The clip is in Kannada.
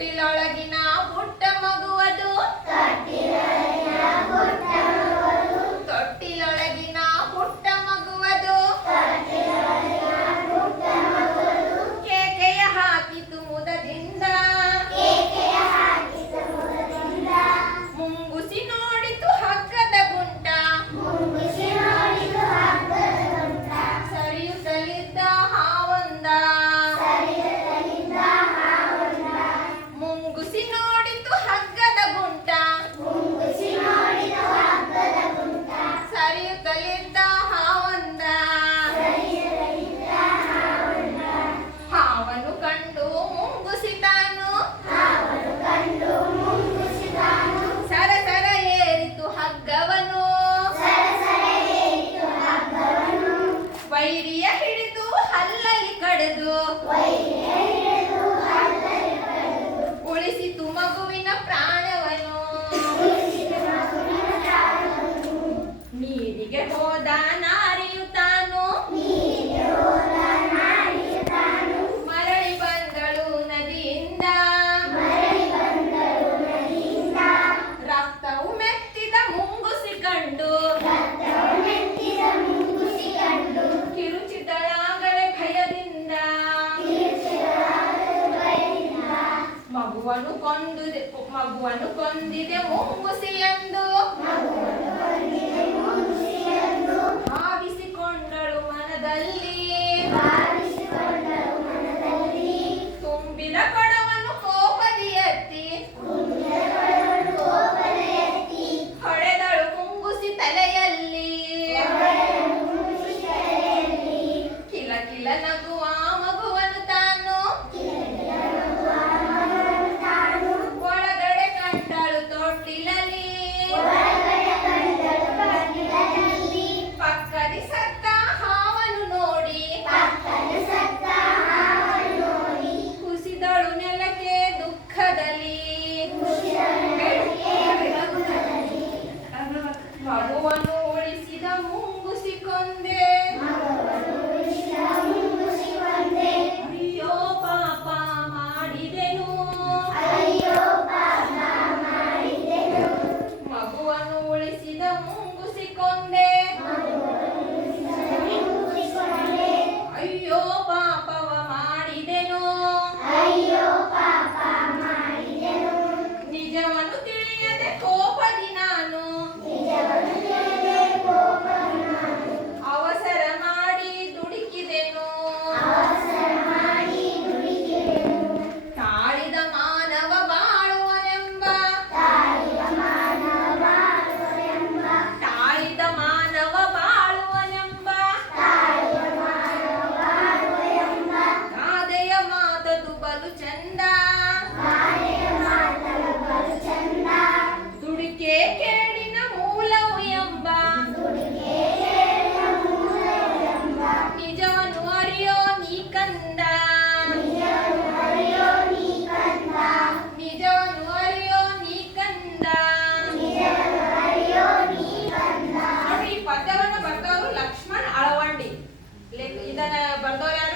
ತೊಟ್ಟಿಲೊಳಗಿನ ಪುಟ್ಟ ಮಗುವದು ತೊಟ್ಟಿಲೊಳಗಿನ ಪುಟ್ಟ ಮಗುವದು ಕೇಕೆಯ ಹಾಕಿತು ಮುದದಿಂದ ಮುಂಗುಸಿ ನೋಡಿತು ಹಗ್ಗದ ಗುಂಟ ಸರಿಯುತ್ತಲಿದ್ದ ಹಾವೊಂದ ಮುಂಗುಸಿ ನೋಡಿತು ಹಗ್ಗದ ಗುಂಟ ಸರಿಯುತ್ತಲಿದ್ದ ಹಾವೊಂದ ಹಾವನ್ನು ಕಂಡು ಮುಂಗುಸಿತಾನು ಸರಸರ ಏರಿತು ಹಗ್ಗವನು ವೈರಿಯ ಹಿಡಿದು ಹಲ್ಲಲ್ಲಿ ಕಡಿದು ಉಳಿಸಿತು ಮಗುವಿನ ಪ್ರಾಣವನು ನೀರಿಗೆ ಹೋದ ನಾರಿಯು ತಾನು ಮರಳಿ ಬಂದಳು ನದಿಯಿಂದ ರಕ್ತವು ಮೆತ್ತಿದ ಮುಂಗುಸಿ ಕಂಡು ಕಿರುಚಿದಳಾಗಲೇ ಭಯದಿಂದ ಮಗುವನ್ನು ಕೊಂದಿದೆ ಮುಂಗುಸಿ ಎಂದು ಭಾವಿಸಿಕೊಂಡಳು ಮನದಲ್ಲಿ ತುಂಬಿದ ಕೊಡವನ್ನು ಕೋಪದಿ ಎತ್ತಿ ಹೊಡೆದಳು ಮುಂಗುಸಿ ತಲೆಯಲ್ಲಿ ಕಿಲ ಕಿಲ ನಗುವ ಮಗುವನ್ನು ತಾನು ಒಳಗಡೆ ಕಂಡಳು ತೊಟ್ಟಿಲಲ್ಲಿ ಪಕ್ಕದಿ ಸತ್ತ ಹಾವನ್ನು ನೋಡಿ ಕುಸಿದಳು ನೆಲಕ್ಕೆ ದುಃಖದಲ್ಲಿ ಮಗುವನ್ನು ಉಳಿಸಿದ ಮುಂಗುಸಿ ಕೊಂದೆ ಅಯ್ಯೋ ಪಾಪ ಮಾಡಿದೆನು ಮಗುವನ್ನು ಉಳಿಸಿದ ಮುಂಗುಸಿ ಕೊಂದೆ ಅಯ್ಯೋ ಪಾಪವ ಮಾಡಿದೆನು ನಿಜವನ್ನು ತಿಳಿಯದೆ ಕೋಪದಿ ನಾನು ಅವಸರ ಮಾಡಿ ದುಡುಕಿದೆನು ತಾಳಿದ ಮಾನವ ಬಾಳುವನೆಂಬ ತಾಳಿದ ಮಾನವ ಬಾಳುವನೆಂಬ ಗಾದೆಯ ಮಾತದು ಬಲು ಚಂದ ದುಡಿಕೆ ಕೇಡಿನ ಮೂಲವು ಎಂಬ ನಿಜವನ್ನು ಅರಿಯೋ ನೀ ಕಂದ ನಿಜವನ್ನು ಅರಿಯೋ ನೀ ಕಂದ ನೋಡಿ ಈ ಪದ್ಯವನ್ನು ಬರೆದವರು ಲಕ್ಷ್ಮಣ್ ಅಳವಂಡಿ ಇದನ್ನ ಬರೆದವರು